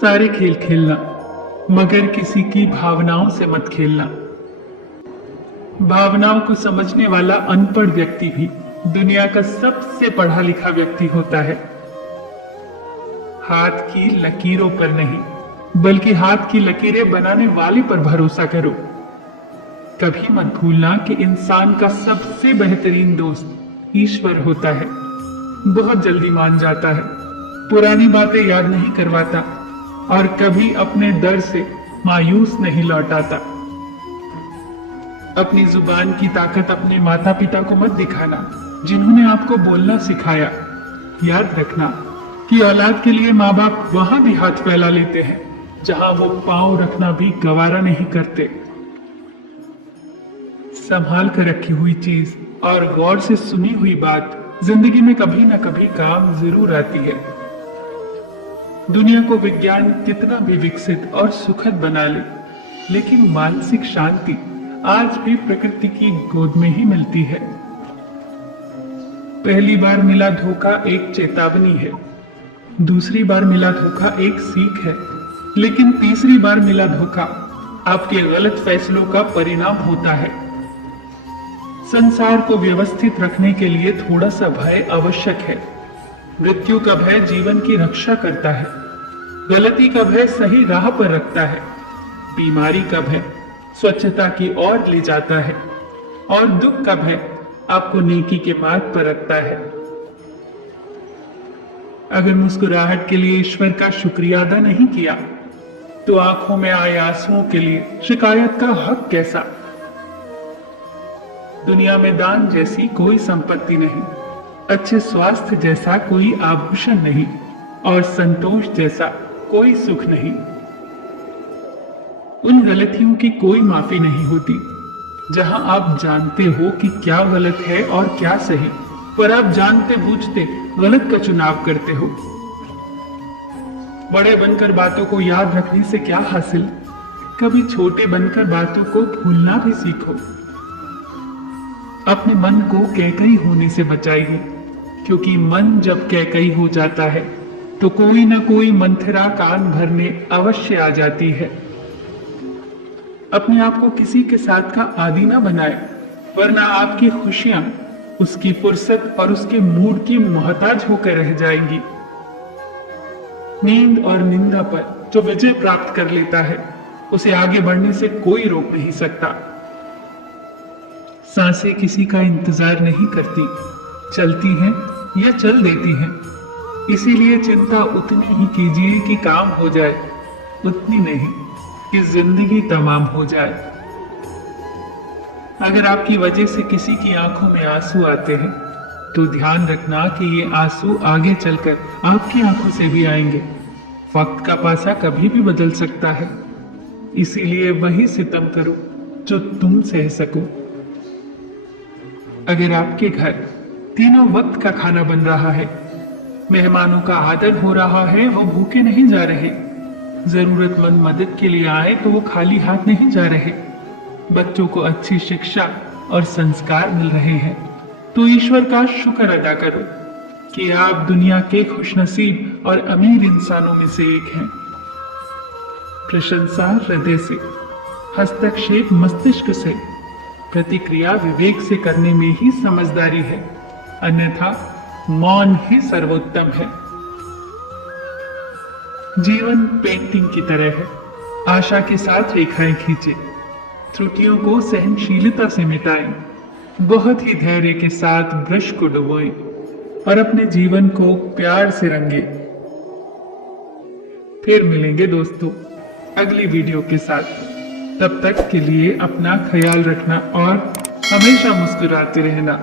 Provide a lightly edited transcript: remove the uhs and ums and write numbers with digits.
सारे खेल खेलना, मगर किसी की भावनाओं से मत खेलना। भावनाओं को समझने वाला अनपढ़ व्यक्ति भी दुनिया का सबसे पढ़ा लिखा व्यक्ति होता है। हाथ की लकीरों पर नहीं, बल्कि हाथ की लकीरें बनाने वाले पर भरोसा करो। कभी मत भूलना कि इंसान का सबसे बेहतरीन दोस्त ईश्वर होता है। बहुत जल्दी मान जाता है, पुरानी बातें याद नहीं करवाता और कभी अपने दर से मायूस नहीं लौटाता। अपनी जुबान की ताकत अपने माता पिता को मत दिखाना, जिन्होंने आपको बोलना सिखाया। याद रखना कि औलाद के लिए माँ बाप वहां भी हाथ फैला लेते हैं जहां वो पांव रखना भी गवारा नहीं करते। संभाल कर रखी हुई चीज और गौर से सुनी हुई बात जिंदगी में कभी ना कभी काम जरूर आती है। दुनिया को विज्ञान कितना भी विकसित और सुखद बना ले, लेकिन मानसिक शांति आज भी प्रकृति की गोद में ही मिलती है। पहली बार मिला धोखा एक चेतावनी है, दूसरी बार मिला धोखा एक सीख है, लेकिन तीसरी बार मिला धोखा आपके गलत फैसलों का परिणाम होता है। संसार को व्यवस्थित रखने के लिए थोड़ा सा भय आवश्यक है। मृत्यु का भय जीवन की रक्षा करता है, गलती का भय सही राह पर रखता है, बीमारी का भय स्वच्छता की ओर ले जाता है और दुख का भय आपको नेकी के मार्ग पर रखता है। अगर मुस्कुराहट के लिए ईश्वर का शुक्रिया अदा नहीं किया, तो आंखों में आए आंसुओं के लिए शिकायत का हक कैसा। दुनिया में दान जैसी कोई संपत्ति नहीं, अच्छे स्वास्थ्य जैसा कोई आभूषण नहीं और संतोष जैसा कोई सुख नहीं। उन गलतियों की कोई माफी नहीं होती जहां आप जानते हो कि क्या गलत है और क्या सही, पर आप जानते बूझते गलत का चुनाव करते हो। बड़े बनकर बातों को याद रखने से क्या हासिल, कभी छोटे बनकर बातों को भूलना भी सीखो। अपने मन को कैकई होने से बचाइए, क्योंकि मन जब कैकई हो जाता है तो कोई ना कोई मंथरा कान भरने अवश्य आ जाती है। अपने आप को किसी के साथ का आदी ना बनाए, वरना आपकी खुशियां उसकी फुर्सत और उसके मूड की मोहताज होकर रह जाएंगी। नींद और निंदा पर जो विजय प्राप्त कर लेता है, उसे आगे बढ़ने से कोई रोक नहीं सकता। सांसें किसी का इंतजार नहीं करती, चलती हैं या चल देती हैं। इसीलिए चिंता उतनी ही कीजिए कि काम हो जाए, उतनी नहीं कि जिंदगी तमाम हो जाए। अगर आपकी वजह से किसी की आंखों में आंसू आते हैं, तो ध्यान रखना कि ये आंसू आगे चलकर आपकी आंखों से भी आएंगे। वक्त का पासा कभी भी बदल सकता है, इसीलिए वही सितम करो जो तुम सह सको। अगर आपके घर तीनों वक्त का खाना बन रहा है, मेहमानों का आदर हो रहा है, वो भूखे नहीं जा रहे, जरूरतमंद मदद के लिए आए तो वो खाली हाथ नहीं जा रहे, बच्चों को अच्छी शिक्षा और संस्कार मिल रहे हैं, तो ईश्वर का शुक्र अदा करो कि आप दुनिया के खुशनसीब और अमीर इंसानों में से एक हैं। प्रशंसा हृदय से, हस्तक्षेप मस्तिष्क से, प्रतिक्रिया विवेक से करने में ही समझदारी है, अन्यथा मौन ही सर्वोत्तम है। जीवन पेंटिंग की तरह है, आशा के साथ रेखाएं खींचे, त्रुटियों को सहनशीलता से मिटाएं, बहुत ही धैर्य के साथ ब्रश को डुबोएं और अपने जीवन को प्यार से रंगे। फिर मिलेंगे दोस्तों अगली वीडियो के साथ। तब तक के लिए अपना ख्याल रखना और हमेशा मुस्कुराते रहना।